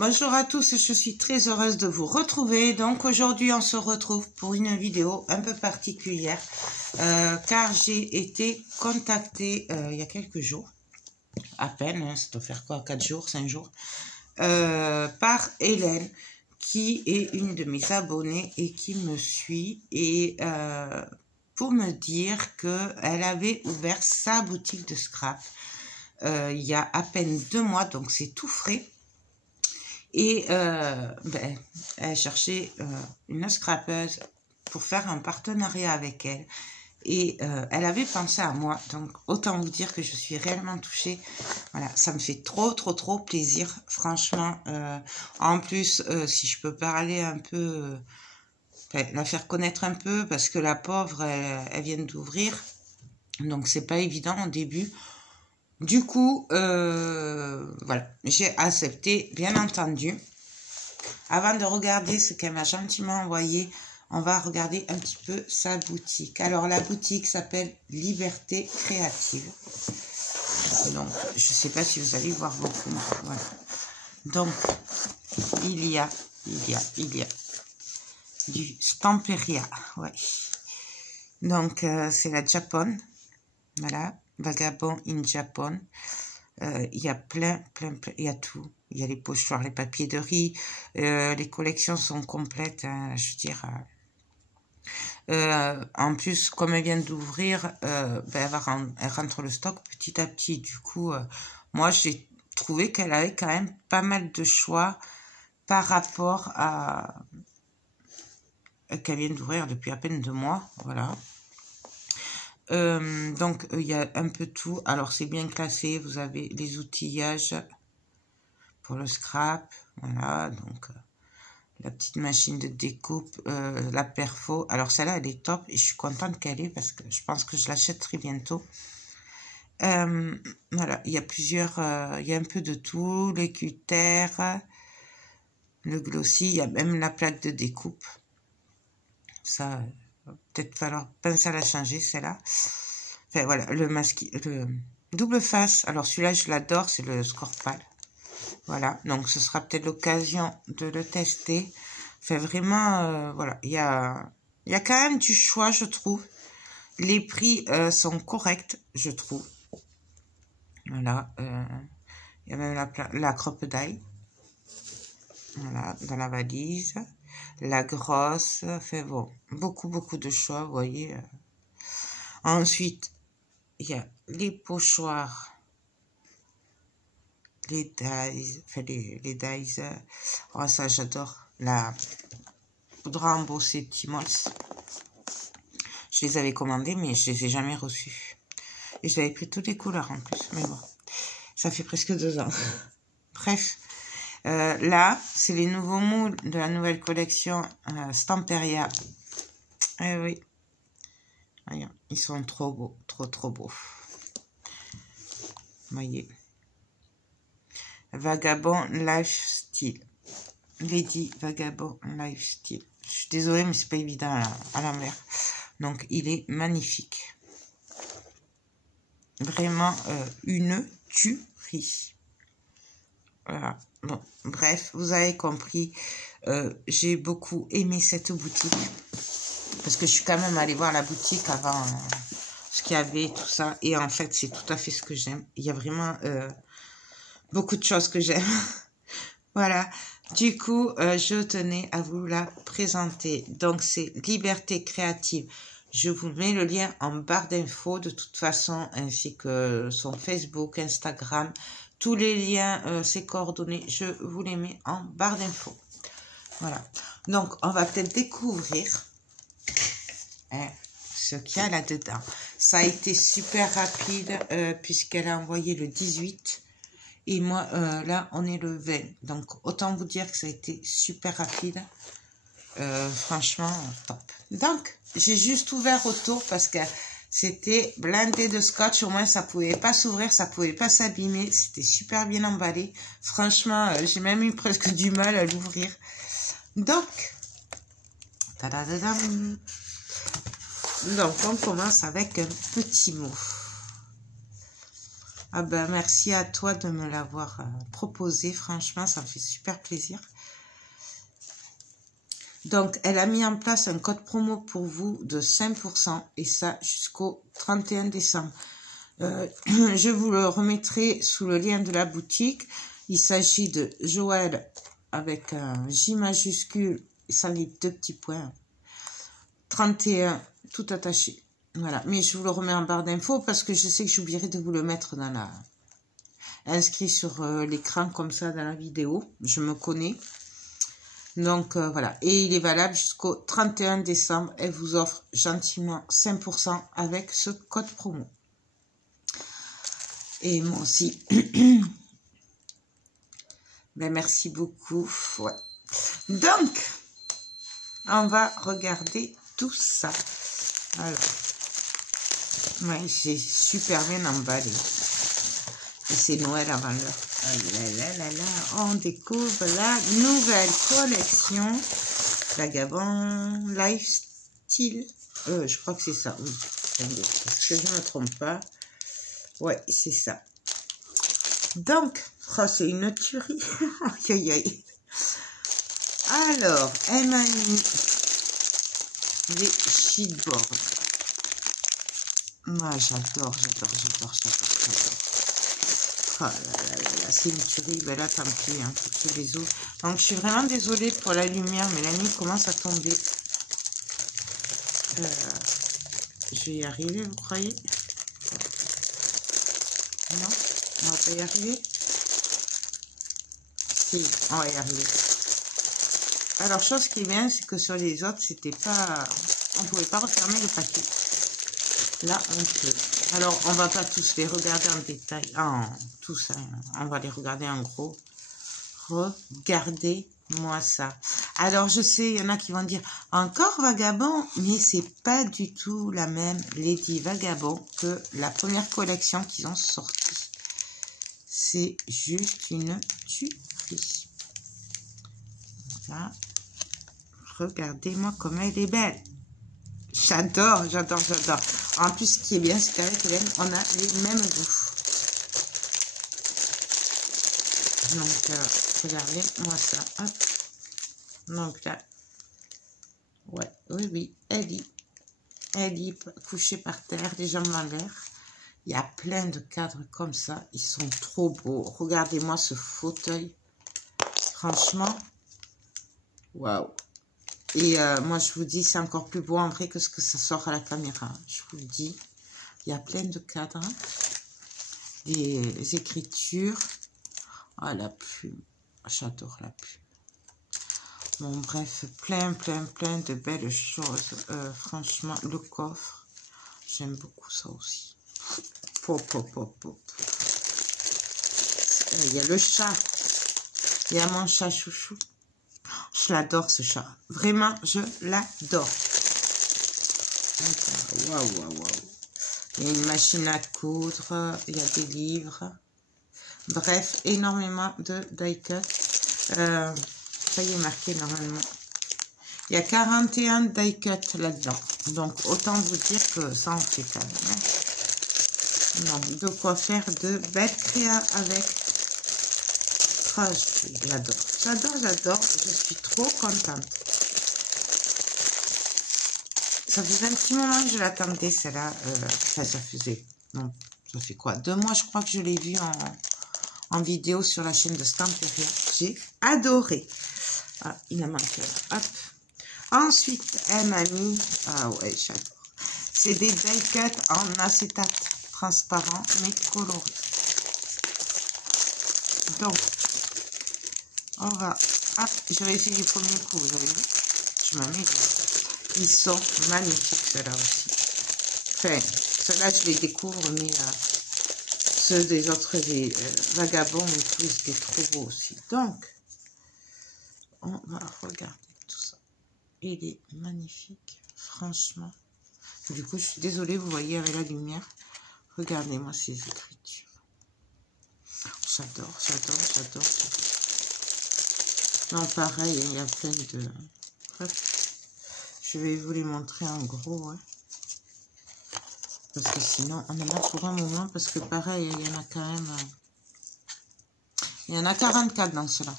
Bonjour à tous, je suis très heureuse de vous retrouver. Donc aujourd'hui on se retrouve pour une vidéo un peu particulière car j'ai été contactée il y a quelques jours, à peine, hein, ça doit faire quoi, 4 jours, 5 jours, par Hélène qui est une de mes abonnées et qui me suit et pour me dire qu'elle avait ouvert sa boutique de scrap il y a à peine 2 mois, donc c'est tout frais. Et elle cherchait une scrapeuse pour faire un partenariat avec elle. Et elle avait pensé à moi. Donc, autant vous dire que je suis réellement touchée. Voilà, ça me fait trop plaisir. Franchement, en plus, si je peux parler un peu, la faire connaître un peu, parce que la pauvre, elle vient d'ouvrir. Donc, c'est pas évident au début. Du coup, voilà, j'ai accepté, bien entendu. Avant de regarder ce qu'elle m'a gentiment envoyé, on va regarder un petit peu sa boutique. Alors, la boutique s'appelle Liberté Créative. Donc, je ne sais pas si vous allez voir beaucoup. Voilà. Donc, il y a du Stamperia. Ouais. Donc, c'est la Japon. Voilà. Vagabond in Japan. Il y a plein, il y a tout. Il y a les pochoirs, les papiers de riz. Les collections sont complètes, hein, je veux dire. En plus, comme elle vient d'ouvrir, elle rentre le stock petit à petit. Du coup, moi, j'ai trouvé qu'elle avait quand même pas mal de choix par rapport à qu'elle vient d'ouvrir depuis à peine 2 mois. Voilà. Donc, il y a un peu tout. Alors, c'est bien classé. Vous avez les outillages pour le scrap. Voilà, donc, la petite machine de découpe, la perfo. Alors, celle-là, elle est top et je suis contente qu'elle ait parce que je pense que je l'achèterai bientôt. Voilà, il y a plusieurs, il y a un peu de tout. Les cutters, le glossy, il y a même la plaque de découpe. Ça... peut-être falloir penser à la changer, celle-là. Enfin, voilà, le double face. Alors, celui-là, je l'adore, c'est le Scorpal. Voilà, donc ce sera peut-être l'occasion de le tester. Enfin, vraiment, voilà, il y a quand même du choix, je trouve. Les prix sont corrects, je trouve. Voilà, il y a même la crocodile. Voilà, dans la valise. La grosse, fait bon, beaucoup de choix, vous voyez. Ensuite, il y a les pochoirs, les dies, enfin les dies. Oh, ça, j'adore. La poudre à embosser Timols. Je les avais commandés, mais je les ai jamais reçus. Et j'avais pris toutes les couleurs en plus, mais bon, ça fait presque 2 ans. Bref. Là, c'est les nouveaux moules de la nouvelle collection Stamperia. Eh oui. Voyons, ils sont trop beaux, trop beaux. Voyez. Vagabond Lifestyle. Lady Vagabond Lifestyle. Je suis désolée, mais c'est pas évident à l'envers. Donc, il est magnifique. Vraiment une tuerie. Voilà. Bon, bref, vous avez compris, j'ai beaucoup aimé cette boutique, parce que je suis quand même allée voir la boutique avant, ce qu'il y avait, tout ça, et en fait, c'est tout à fait ce que j'aime. Il y a vraiment beaucoup de choses que j'aime. Voilà, du coup, je tenais à vous la présenter. Donc, c'est Liberté Créative. Je vous mets le lien en barre d'infos, de toute façon, ainsi que son Facebook, Instagram. Tous les liens, ces coordonnées, je vous les mets en barre d'infos. Voilà. Donc, on va peut-être découvrir ce qu'il y a là-dedans. Ça a été super rapide puisqu'elle a envoyé le 18. Et moi, là, on est le 20. Donc, autant vous dire que ça a été super rapide. Franchement, top. Donc, j'ai juste ouvert autour parce que c'était blindé de scotch. Au moins, ça pouvait pas s'ouvrir, ça pouvait pas s'abîmer. C'était super bien emballé. Franchement, j'ai même eu presque du mal à l'ouvrir. Donc, tadadadam. Donc, on commence avec un petit mot. Ah ben, merci à toi de me l'avoir proposé. Franchement, ça me fait super plaisir. Donc, elle a mis en place un code promo pour vous de 5% et ça jusqu'au 31 décembre. Je vous le remettrai sous le lien de la boutique. Il s'agit de Joël avec un J majuscule, sans les 2 petits points. 31, tout attaché. Voilà, mais je vous le remets en barre d'infos parce que je sais que j'oublierai de vous le mettre dans la... inscrit sur l'écran comme ça dans la vidéo. Je me connais. Donc voilà, et il est valable jusqu'au 31 décembre. Elle vous offre gentiment 5% avec ce code promo. Et moi aussi. Ben, merci beaucoup. Ouais. Donc, on va regarder tout ça. Alors, ouais, j'ai super bien emballé. Et c'est Noël avant l'heure. Oh là là là là, on découvre la nouvelle collection Vagabond Lifestyle. Je crois que c'est ça, oui. Est-ce que je ne me trompe pas? Ouais, c'est ça. Donc, oh, c'est une tuerie. Aïe, aïe, aïe. Alors, elle m'a mis des sheetboards. Moi, j'adore. Oh là là là là, c'est une tuerie. Ben là, tant pis, hein, faut que je les ouvre. Donc, je suis vraiment désolée pour la lumière, mais la nuit commence à tomber. Je vais y arriver, vous croyez? Non, on va pas y arriver. Si, on va y arriver. Alors, chose qui est bien, c'est que sur les autres, c'était pas... on pouvait pas refermer le paquet. Là, on peut. Alors, on va pas tous les regarder en détail. Tous, hein. On va les regarder en gros. Regardez-moi ça. Alors, je sais, il y en a qui vont dire, encore Vagabond, mais c'est pas du tout la même Lady Vagabond que la première collection qu'ils ont sortie. C'est juste une tuerie. Voilà. Regardez-moi comme elle est belle. J'adore. En plus, ce qui est bien, c'est qu'avec Hélène, on a les mêmes goûts. Donc, regardez-moi ça. Hop. Donc là, ouais, oui, elle est couchée par terre, les jambes en l'air. Il y a plein de cadres comme ça. Ils sont trop beaux. Regardez-moi ce fauteuil. Franchement, waouh. Et moi, je vous dis, c'est encore plus beau en vrai que ce que ça sort à la caméra. Je vous le dis. Il y a plein de cadres. Les écritures. Ah, la plume. J'adore la plume. Bon, bref, plein de belles choses. Franchement, le coffre. J'aime beaucoup ça aussi. Il y a le chat. Il y a mon chat chouchou. Je l'adore ce chat. Vraiment, je l'adore. Waouh. Il y a une machine à coudre. Il y a des livres. Bref, énormément de die-cut. Ça y est marqué normalement. Il y a 41 die-cut là-dedans. Donc, autant vous dire que ça en fait quand même. Donc, de quoi faire de belles créas avec. Oh, j'adore. Je suis trop contente. Ça faisait un petit moment que je l'attendais, celle-là. Ça faisait... Non, ça fait quoi? 2 mois, je crois que je l'ai vue en vidéo sur la chaîne de Stamperia. J'ai adoré. Ah, il a manqué. Hop. Ensuite, elle m'a mis... Ah ouais, j'adore. C'est des die-cut en acétate transparent, mais coloré. Donc, on va... Ah, j'ai réussi du premier coup, vous avez vu? Je m'améliore. Ils sont magnifiques, ceux-là aussi. Enfin, ceux-là, je les découvre, mais ceux des autres, les vagabonds et tout, c'était trop beau aussi. Donc, on va regarder tout ça. Il est magnifique, franchement. Du coup, je suis désolée, vous voyez avec la lumière. Regardez-moi ces écritures. J'adore. Non, pareil, il y a plein de... Bref, je vais vous les montrer en gros. Hein. Parce que sinon, on en a pour un moment. Parce que pareil, il y en a quand même... il y en a 44 dans cela.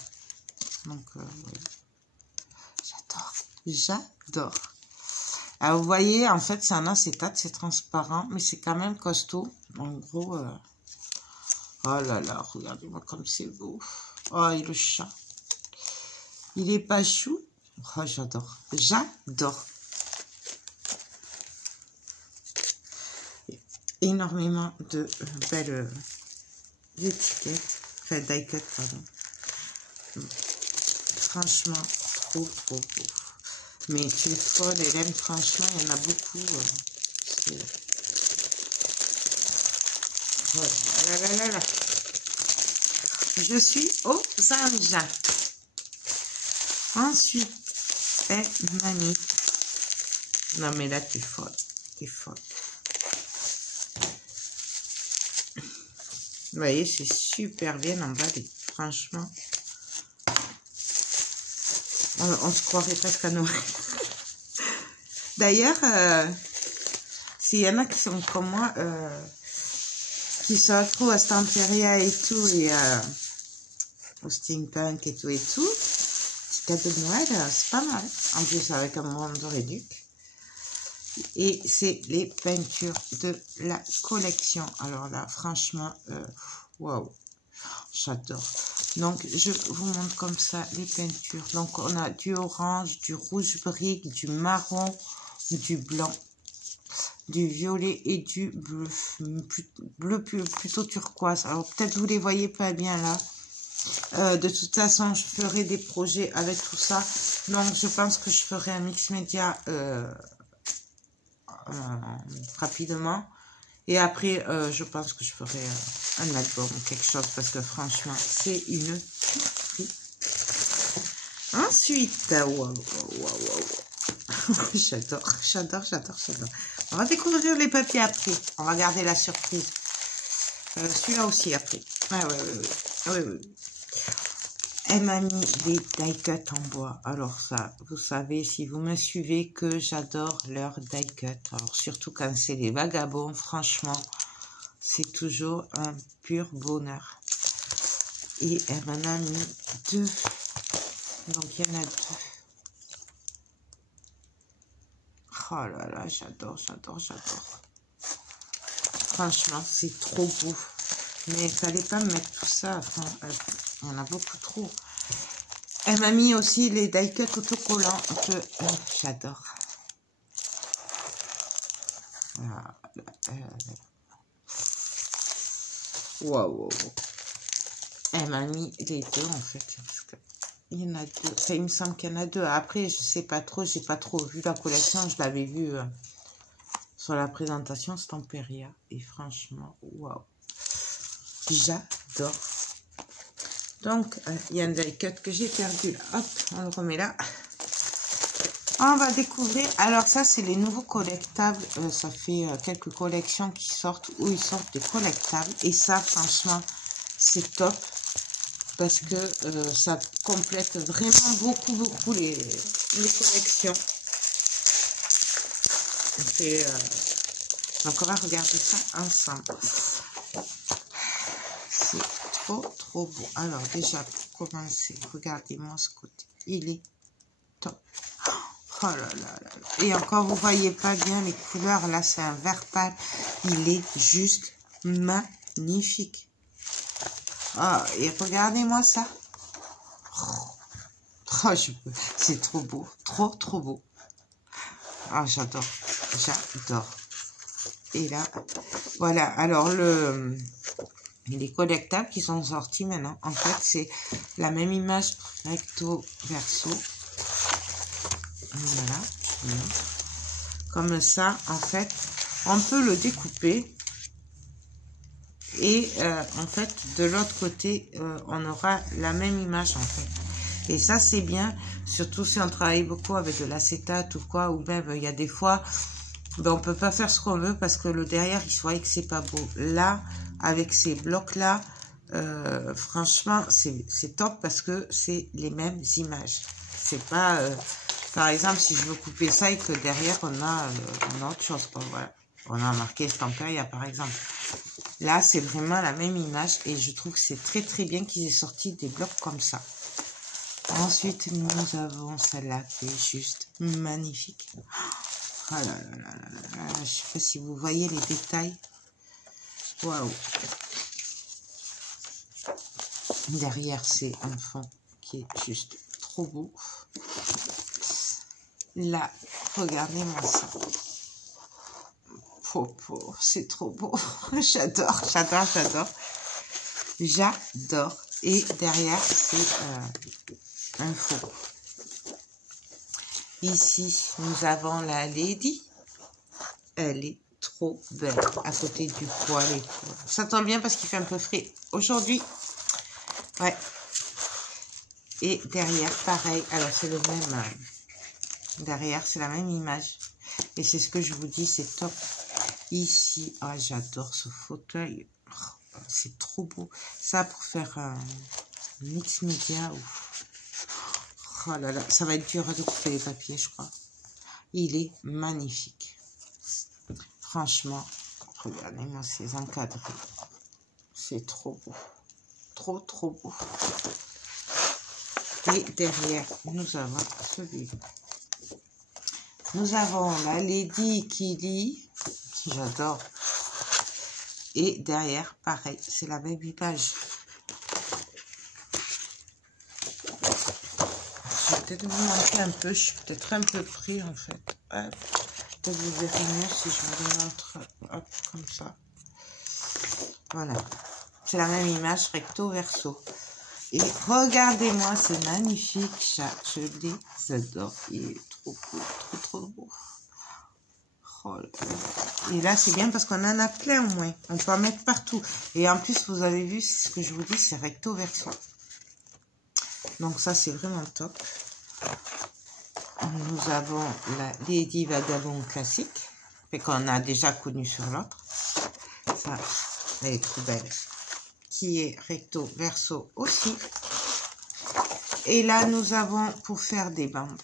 Donc, oui. J'adore. J'adore. Alors, vous voyez, en fait, c'est un acétate. C'est transparent. Mais c'est quand même costaud. En gros... oh là là, regardez-moi comme c'est beau. Oh, et le chat. Il est pas chou. Oh, j'adore. J'adore. Énormément de belles étiquettes. Enfin, die-cut, pardon. Franchement, trop beau. Mais tu es folle, Hélène, franchement, il y en a beaucoup. Oh là là là là. Je suis aux anges. Ensuite, mamie. Non, mais là, t'es folle. T'es folle. Vous voyez, c'est super bien emballé. Franchement. On se croirait presque à Noël. D'ailleurs, s'il y en a qui sont comme moi, qui se retrouvent à Stamperia et tout, et au steampunk et tout, petit cadeau de Noël, c'est pas mal. En plus, avec un moment de réduc. Et c'est les peintures de la collection. Alors là, franchement, waouh, j'adore. Donc, je vous montre comme ça les peintures. Donc, on a du orange, du rouge brique, du marron, du blanc, du violet et du bleu. Bleu plutôt turquoise. Alors, peut-être vous les voyez pas bien là. De toute façon, je ferai des projets avec tout ça. Donc, je pense que je ferai un mix média rapidement. Et après, je pense que je ferai un album ou quelque chose parce que franchement, c'est une tuerie. Ensuite, waouh. J'adore. On va découvrir les papiers après. On va garder la surprise. Celui-là aussi après. Oui. Elle m'a mis des die-cut en bois. Alors ça, vous savez, si vous me suivez, que j'adore leur die-cut. Alors surtout quand c'est les vagabonds, franchement, c'est toujours un pur bonheur. Et elle m'en a mis 2. Donc il y en a 2. Oh là là, j'adore. Franchement, c'est trop beau. Mais il fallait pas me mettre tout ça. Enfin, il y en a beaucoup trop. Elle m'a mis aussi les die-cut autocollants que j'adore. Waouh. Elle m'a mis les 2 en fait. Parce que il y en a 2. Ça, il me semble qu'il y en a 2. Après, je sais pas trop. J'ai pas trop vu la collection. Je l'avais vue sur la présentation Stamperia. Et franchement, waouh. J'adore. Donc, il y a un die-cut que j'ai perdu. Hop, on le remet là. On va découvrir. Alors, ça, c'est les nouveaux collectables. Ça fait quelques collections qui sortent, où ils sortent des collectables. Et ça, franchement, c'est top. Parce que ça complète vraiment beaucoup les collections. Donc, on va regarder ça ensemble. C'est trop beau. Alors déjà pour commencer, regardez-moi ce côté, il est top. Oh là là. Et encore vous voyez pas bien les couleurs, là c'est un vert pâle, il est juste magnifique. Ah, et regardez-moi ça. Oh, c'est trop beau, trop beau. Ah, j'adore. Et là, voilà, alors les collectables qui sont sortis maintenant, en fait, c'est la même image recto verso. Voilà. Comme ça, en fait, on peut le découper. Et en fait, de l'autre côté, on aura la même image, en fait. Et ça, c'est bien, surtout si on travaille beaucoup avec de l'acétate ou quoi, ou même, il y a des fois... Ben, on peut pas faire ce qu'on veut parce que le derrière, il soit que c'est pas beau. Là, avec ces blocs-là, franchement, c'est top parce que c'est les mêmes images. C'est pas... par exemple, si je veux couper ça et que derrière, on a autre chose. Quoi, voilà. On a marqué Stamperia par exemple. Là, c'est vraiment la même image et je trouve que c'est très très bien qu'ils aient sorti des blocs comme ça. Ensuite, nous avons celle-là qui est juste magnifique. Oh là là là là là, je sais pas si vous voyez les détails. Waouh! Derrière, c'est un fond qui est juste trop beau. Là, regardez-moi ça. Oh, c'est trop beau. J'adore, j'adore, j'adore. J'adore. Et derrière, c'est un fond. Ici, nous avons la Lady. Elle est trop belle à côté du poil et tout. Ça tombe bien parce qu'il fait un peu frais aujourd'hui. Ouais. Et derrière, pareil. Alors, c'est le même. Derrière, c'est la même image. Et c'est ce que je vous dis, c'est top. Ici, oh, j'adore ce fauteuil. Oh, c'est trop beau. Ça, pour faire un mix média. Oh là là, ça va être dur de couper les papiers, je crois. Il est magnifique. Franchement, regardez-moi ces encadrés. C'est trop beau. Trop, trop beau. Et derrière, nous avons celui-là. Nous avons la Lady qui lit. J'adore. Et derrière, pareil, c'est la même image. Je vais peut-être vous montrer un peu. Je suis peut-être un peu pris en fait. Peut-être vous verrez mieux si je vous le montre. Hop, comme ça. Voilà. C'est la même image recto verso. Et regardez-moi, c'est magnifique. Je les adore. Il est trop beau, trop, trop beau. Oh là là. Et là, c'est bien parce qu'on en a plein au moins. On peut en mettre partout. Et en plus, vous avez vu, c'est ce que je vous dis, c'est recto verso. Donc ça, c'est vraiment top. Nous avons la Lady Vagabond classique, qu'on a déjà connue sur l'autre. Ça, elle est trop belle. Qui est recto verso aussi. Et là, nous avons pour faire des bandes.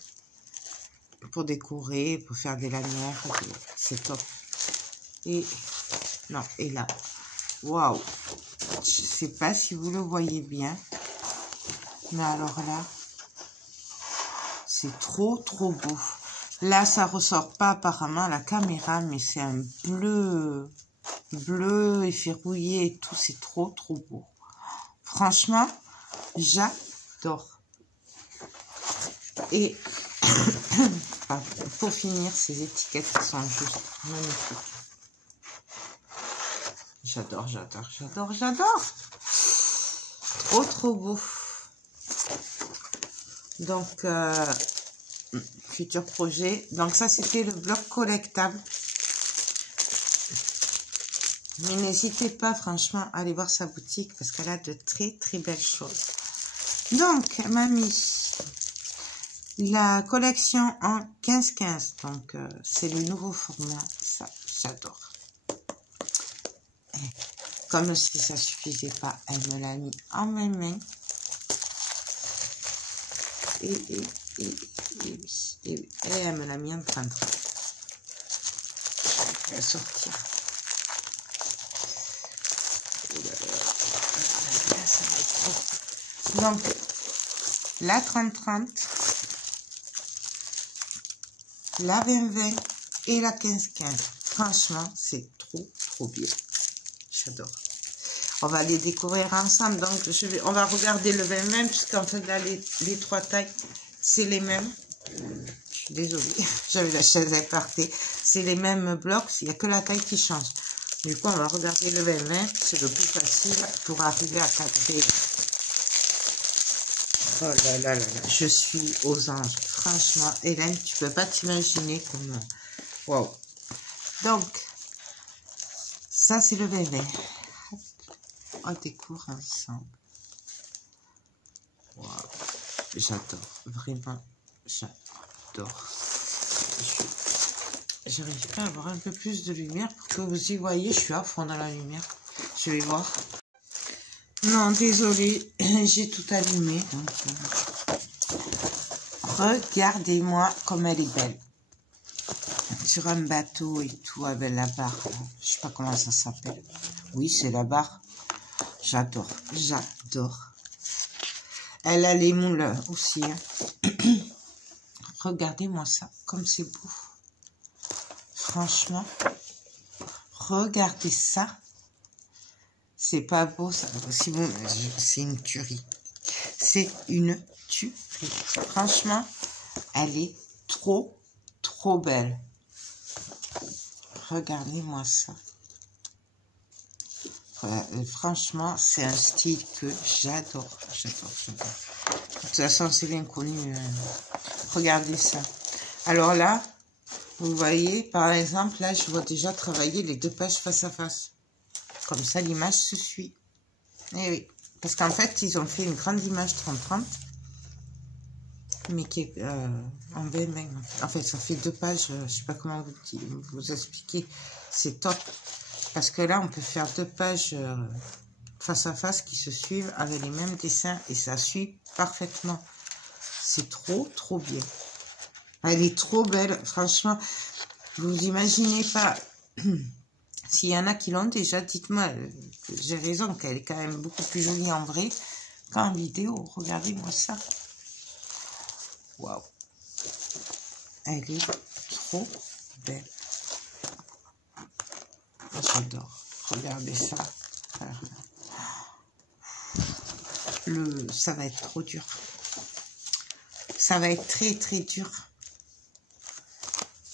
Pour décorer, pour faire des lanières. C'est top. Et non, et là, waouh! Je sais pas si vous le voyez bien. Mais alors là, c'est trop, trop beau. Là, ça ressort pas apparemment à la caméra, mais c'est un bleu efferrouillé et tout. C'est trop, trop beau. Franchement, j'adore. Et pour finir, ces étiquettes sont juste magnifiques. J'adore, j'adore, j'adore, j'adore. Trop, trop beau. Donc, futur projet. Donc, ça, c'était le bloc collectable. Mais n'hésitez pas, franchement, à aller voir sa boutique parce qu'elle a de très, très belles choses. Donc, mamie, la collection en 15-15. Donc, c'est le nouveau format. Ça, j'adore. Comme si ça suffisait pas, elle me l'a mis en même main. Et elle me l'a mis en 30. Je vais sortir. Donc, la 30-30, la 20-20 et la 15-15. Franchement, c'est trop, trop bien. J'adore. On va les découvrir ensemble. Donc, on va regarder le 20-20 puisqu'en fait, là, les trois tailles, c'est les mêmes. Je suis désolée, j'avais la chaise écartée. C'est les mêmes blocs, il n'y a que la taille qui change. Du coup, on va regarder le 20-20. C'est le plus facile pour arriver à cadrer. Oh là là là là, je suis aux anges. Franchement, Hélène, tu peux pas t'imaginer comme... Wow. Donc, ça, c'est le 20-20. On découvre ensemble. Wow. J'adore. Vraiment, j'adore. J'arrive pas à avoir un peu plus de lumière pour que vous y voyez. Je suis à fond dans la lumière. Je vais voir. Non, désolée. J'ai tout allumé. Donc, regardez-moi comme elle est belle. sur un bateau et tout avec la barre. Je sais pas comment ça s'appelle. Oui, c'est la barre. J'adore, j'adore. Elle a les moules aussi. Hein. Regardez-moi ça, comme c'est beau. Franchement, regardez ça. C'est pas beau, ça. C'est bon, c'est une tuerie. C'est une tuerie. Franchement, elle est trop, trop belle. Regardez-moi ça. Franchement, c'est un style que j'adore. J'adore, j'adore. De toute façon, c'est bien connu. Regardez ça. Alors là, vous voyez, par exemple, là, je vois déjà travailler les 2 pages face à face. Comme ça, l'image se suit. Eh oui. Parce qu'en fait, ils ont fait une grande image 30-30. Mais qui est en 20-20. En fait, ça fait 2 pages. Je ne sais pas comment vous expliquer. C'est top. Parce que là, on peut faire 2 pages face à face qui se suivent avec les mêmes dessins. Et ça suit parfaitement. C'est trop, trop bien. Elle est trop belle. Franchement, vous imaginez pas... S'il y en a qui l'ont déjà, dites-moi que j'ai raison, qu'elle est quand même beaucoup plus jolie en vrai qu'en vidéo. Regardez-moi ça. Waouh. Elle est trop belle. J'adore. Regardez ça. Ça va être trop dur. Ça va être très, très dur.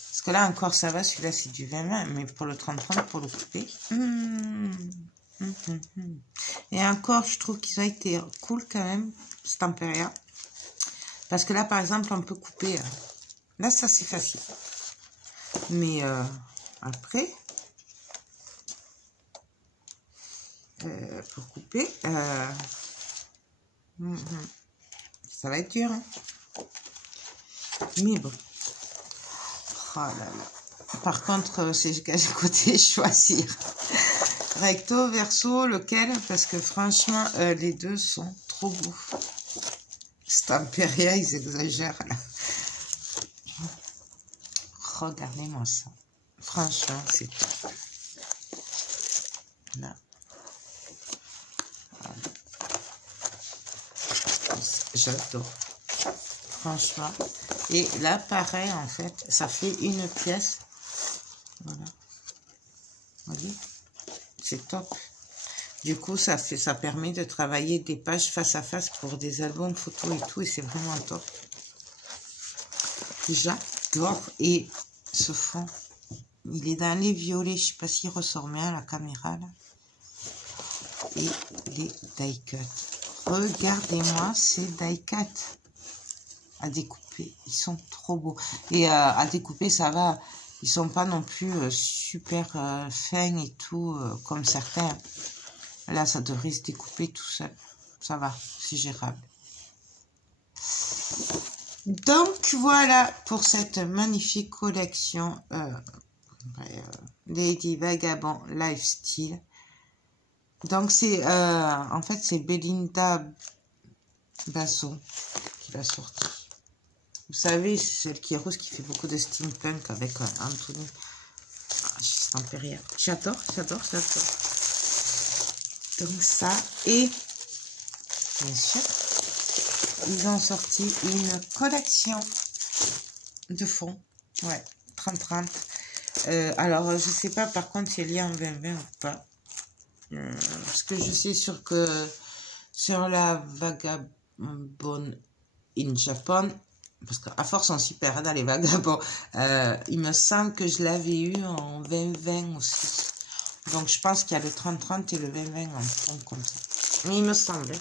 Parce que là encore, ça va. Celui-là, c'est du 20-20. Mais pour le 30-30, pour le couper. Et encore, je trouve qu'ils ont été cool quand même. Stamperia. Parce que là, par exemple, on peut couper. Là, ça, c'est facile. Mais après, pour couper, ça va être dur. Hein. Mais bon. Oh là là. Par contre, c'est quel côté choisir. Recto, verso, lequel? Parce que franchement, les deux sont trop beaux. Stamperia, ils exagèrent là. Regardez-moi ça. Franchement, c'est top. Là. Voilà. J'adore. Franchement. Et là, pareil, en fait, ça fait une pièce. Voilà. Vous voyez? C'est top. Du coup, ça permet de travailler des pages face à face pour des albums photos et tout. Et c'est vraiment top. J'adore. Et ce fond, il est dans les violets. Je ne sais pas s'il ressort bien à la caméra. Là. Et les die cut. Regardez-moi ces die cut. À découper. Ils sont trop beaux. Et à découper, ça va. Ils sont pas non plus super fins et tout, comme certains. Là, ça devrait se découper tout seul. Ça va, c'est gérable. Donc, voilà pour cette magnifique collection Lady Vagabond Lifestyle. Donc, c'est en fait, c'est Belinda Basson qui l'a sorti. Vous savez, c'est celle qui est rose, qui fait beaucoup de steampunk avec Anthony. Stamperia. J'adore, j'adore, j'adore. Donc ça, et bien sûr, ils ont sorti une collection de fonds. Ouais, 30-30. Alors, je sais pas par contre si elle y est en 20-20 ou pas. Parce que je sais que sur la Vagabond in Japan, parce qu'à force on s'y perd dans les vagabonds, il me semble que je l'avais eu en 20-20 aussi. Donc je pense qu'il y a le 30-30 et le 20-20 en fond comme ça. Mais il me semble.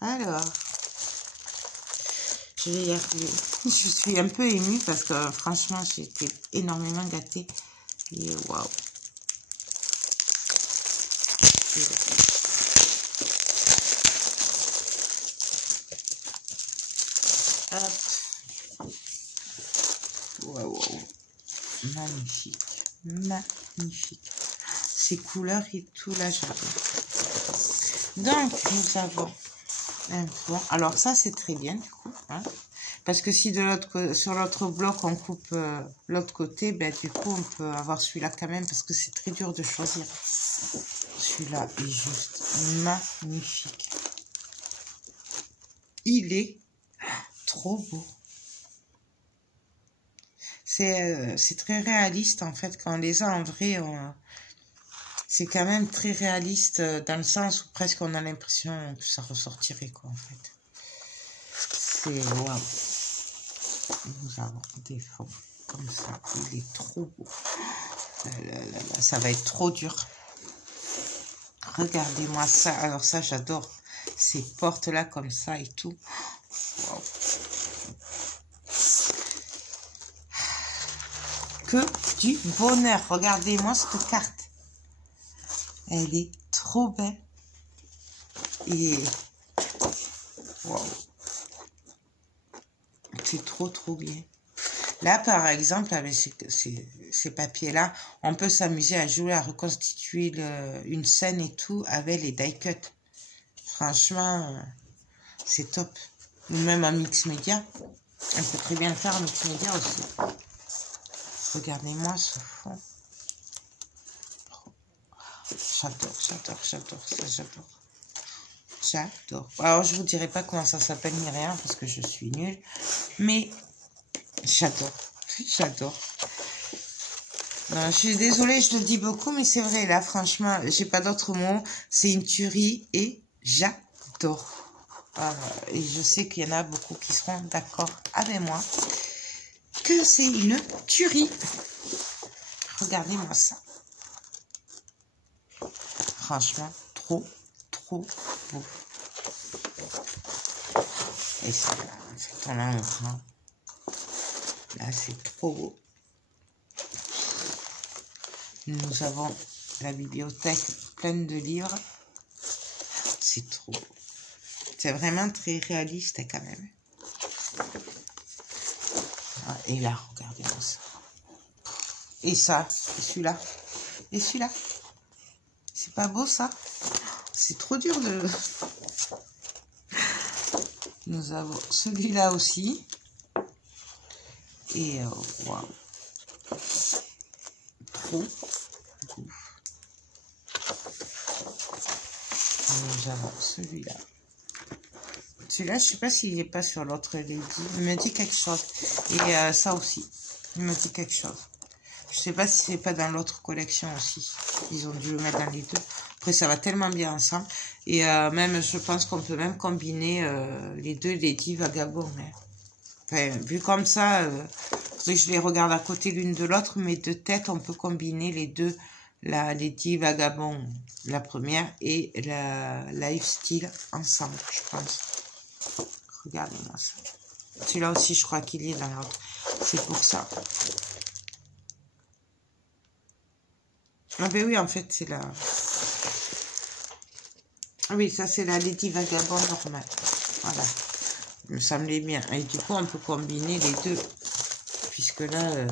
Alors, je vais y arriver. Je suis un peu émue parce que franchement j'ai été énormément gâtée. Et waouh. Waouh, magnifique, magnifique. Ces couleurs et tout là, j'adore. Donc, nous avons un four. Alors ça, c'est très bien du coup, hein, Parce que si sur l'autre bloc, on coupe l'autre côté, ben, du coup, on peut avoir celui-là quand même, parce que c'est très dur de choisir. Celui-là est juste magnifique. Il est trop beau. C'est très réaliste, en fait. Quand on les a en vrai, c'est quand même très réaliste dans le sens où presque on a l'impression que ça ressortirait, quoi, en fait. C'est waouh. Nous avons des fonds comme ça. Il est trop beau. Là, ça va être trop dur. Regardez-moi ça. Alors ça, j'adore. Ces portes-là comme ça et tout. Wow. Que du bonheur. Regardez-moi cette carte. Elle est trop belle. Et wow. C'est trop bien. Là, par exemple, avec ces papiers-là, on peut s'amuser à jouer, à reconstituer une scène et tout avec les die cuts. Franchement, c'est top. Ou même en mix média. On peut très bien le faire en mix média aussi. Regardez-moi ce fond. J'adore ça, j'adore. J'adore. Alors, je vous dirai pas comment ça s'appelle ni rien parce que je suis nulle. Mais j'adore. Je suis désolée, je le dis beaucoup, mais c'est vrai, là, franchement, j'ai pas d'autres mots. C'est une tuerie et j'adore. Et je sais qu'il y en a beaucoup qui seront d'accord avec moi que c'est une tuerie. Regardez-moi ça. Franchement, trop beau. Et ça, en fait, on a un grand. Là, c'est trop beau. Nous avons la bibliothèque pleine de livres. C'est trop beau. C'est vraiment très réaliste quand même. Et là, regardez-moi ça. Et ça, et celui-là. Et celui-là. C'est pas beau ça? C'est trop dur de... Nous avons celui-là aussi. Et waouh. Trop beau. Nous avons celui-là. Celui-là, je sais pas s'il n'est pas sur l'autre lady. Il me dit quelque chose. Et ça aussi. Il me dit quelque chose. Je sais pas si c'est pas dans l'autre collection aussi. Ils ont dû le mettre dans les deux. Après, ça va tellement bien ensemble. Et même, je pense qu'on peut même combiner les deux lady vagabonds. Hein. Enfin, vu comme ça, je les regarde à côté l'une de l'autre, mais de tête, on peut combiner les deux. La lady vagabond, la première, et la lifestyle ensemble, je pense. Regardez-moi ça. Celui-là aussi, je crois qu'il est dans l'autre. C'est pour ça. Ah ben oui, en fait, c'est la... Ah oui, ça, c'est la Lady Vagabond normale. Voilà. Il me semblait bien. Et du coup, on peut combiner les deux. Puisque là,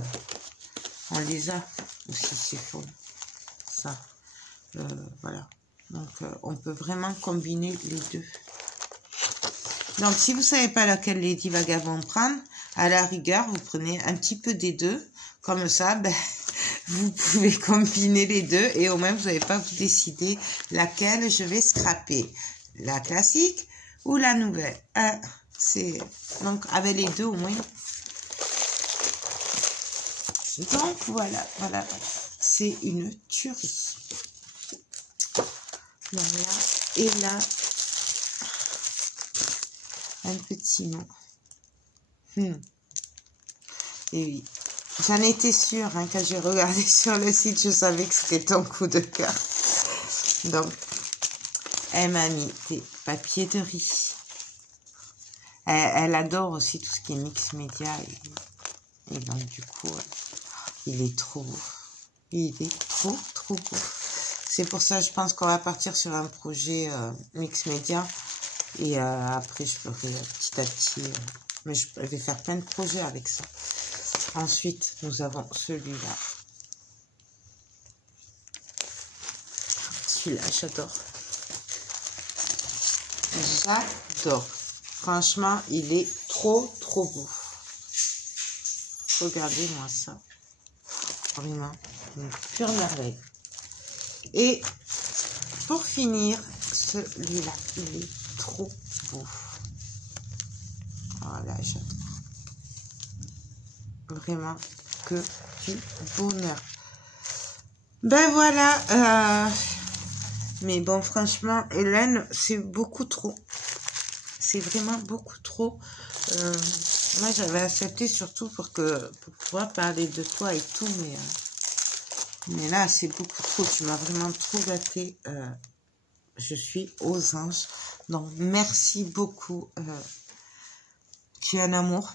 on les a aussi, c'est faux. Ça. Voilà. Donc, on peut vraiment combiner les deux. Donc, si vous ne savez pas laquelle Lady Vagabond prendre, à la rigueur, vous prenez un petit peu des deux. Comme ça, ben, vous pouvez combiner les deux et au moins, vous n'avez pas à vous décider laquelle je vais scraper. La classique ou la nouvelle. Donc, avec les deux, au moins. Donc, voilà. C'est une tuerie. Voilà. Et là, un petit mot. Et oui, j'en étais sûre, hein, quand j'ai regardé sur le site, je savais que c'était ton coup de cœur. Donc, elle m'a mis des papiers de riz. Elle adore aussi tout ce qui est mix média. Et donc, du coup, il est trop beau. Il est trop beau. C'est pour ça, je pense qu'on va partir sur un projet mix média. Et après, je ferai petit à petit... mais je vais faire plein de projets avec ça. Ensuite, nous avons celui-là. Celui-là, j'adore. J'adore. Franchement, il est trop beau. Regardez-moi ça. Vraiment, une pure merveille. Et pour finir, celui-là, il est trop beau. Voilà, j'adore. Vraiment que du bonheur. Ben voilà. Mais bon, franchement, Hélène, c'est beaucoup trop. C'est vraiment beaucoup trop. Moi, j'avais accepté surtout pour pouvoir parler de toi et tout, mais là, c'est beaucoup trop. Tu m'as vraiment trop gâté. Je suis aux anges. Donc, merci beaucoup. Tu es un amour.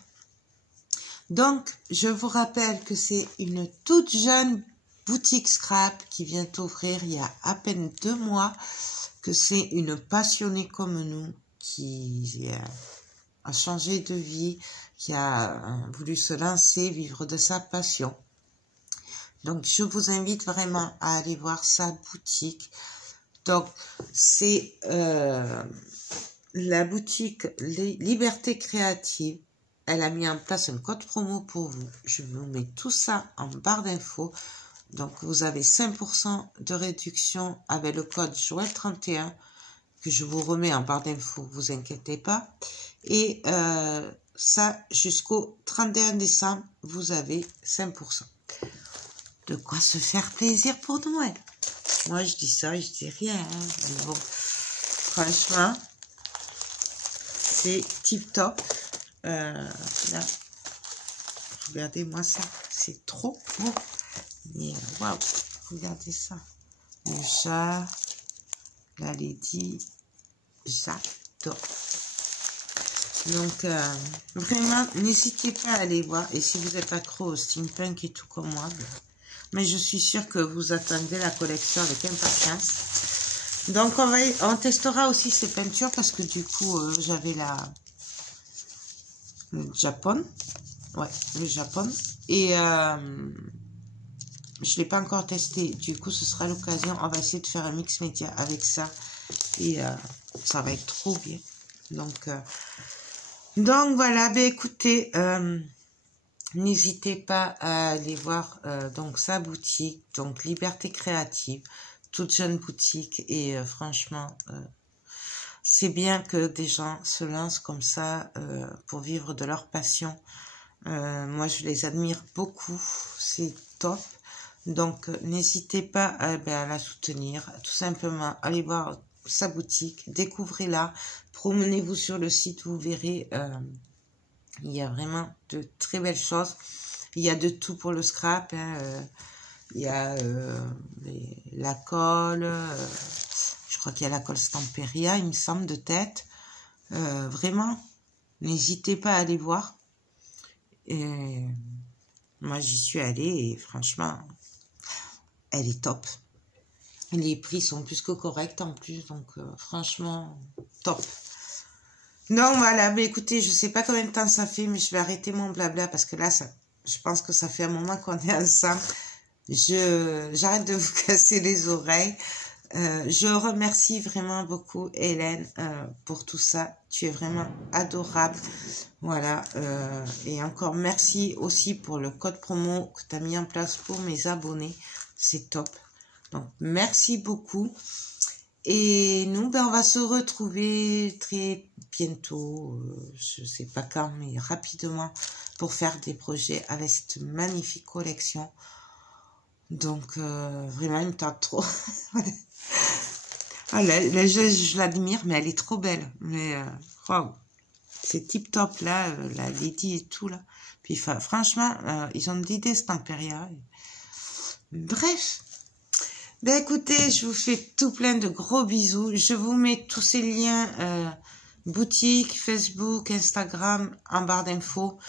Donc, je vous rappelle que c'est une toute jeune boutique scrap qui vient t'ouvrir il y a à peine 2 mois, que c'est une passionnée comme nous qui a changé de vie, qui a voulu se lancer, vivre de sa passion. Donc, je vous invite vraiment à aller voir sa boutique. Donc, c'est la boutique Liberté Créative. Elle a mis en place un code promo pour vous. Je vous mets tout ça en barre d'infos. Donc, vous avez 5% de réduction avec le code Joël31 que je vous remets en barre d'infos, vous inquiétez pas. Et ça, jusqu'au 31 décembre, vous avez 5%. De quoi se faire plaisir pour Noël. Moi, je dis ça, je dis rien. Hein. Mais bon, franchement, c'est tip top. Là, regardez-moi ça. C'est trop beau. Mais waouh, regardez ça. Le chat, la lady, j'adore. Donc, vraiment, n'hésitez pas à aller voir. Et si vous êtes accro au steampunk et tout comme moi, mais je suis sûre que vous attendez la collection avec impatience. Donc, on testera aussi ces peintures parce que du coup, j'avais le Japon. Ouais, le Japon. Et je ne l'ai pas encore testé. Du coup, ce sera l'occasion. On va essayer de faire un mix média avec ça. Et ça va être trop bien. Donc voilà. Ben, écoutez, n'hésitez pas à aller voir donc sa boutique. Donc, Liberté Créative. Toute jeune boutique. Et franchement, c'est bien que des gens se lancent comme ça pour vivre de leur passion. Moi, je les admire beaucoup. C'est top. Donc, n'hésitez pas à la soutenir. Tout simplement, allez voir sa boutique, découvrez-la, promenez-vous sur le site, vous verrez, il y a vraiment de très belles choses. Il y a de tout pour le scrap. Hein, il y a la colle, je crois qu'il y a la colle Stamperia, il me semble, de tête. Vraiment, n'hésitez pas à aller voir. Et moi, j'y suis allée et franchement, elle est top. Les prix sont plus que corrects en plus, donc franchement, top. Donc voilà, mais écoutez, je sais pas combien de temps ça fait, mais je vais arrêter mon blabla parce que là, je pense que ça fait un moment qu'on est ensemble. J'arrête de vous casser les oreilles. Je remercie vraiment beaucoup Hélène pour tout ça. Tu es vraiment adorable. Voilà. Et encore merci aussi pour le code promo que tu as mis en place pour mes abonnés. C'est top. Donc, merci beaucoup. Et nous, on va se retrouver très bientôt. Je sais pas quand, mais rapidement pour faire des projets avec cette magnifique collection. Donc, vraiment, il me tente trop. Ah, je l'admire, mais elle est trop belle. Mais, wow. C'est tip top, là, la lady et tout, là. Puis, franchement, ils ont de l'idée, cet Imperia. Bref. Ben, écoutez, je vous fais tout plein de gros bisous. Je vous mets tous ces liens, boutique, Facebook, Instagram, en barre d'infos.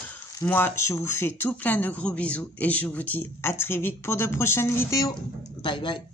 Moi, je vous fais tout plein de gros bisous et je vous dis à très vite pour de prochaines vidéos. Bye bye.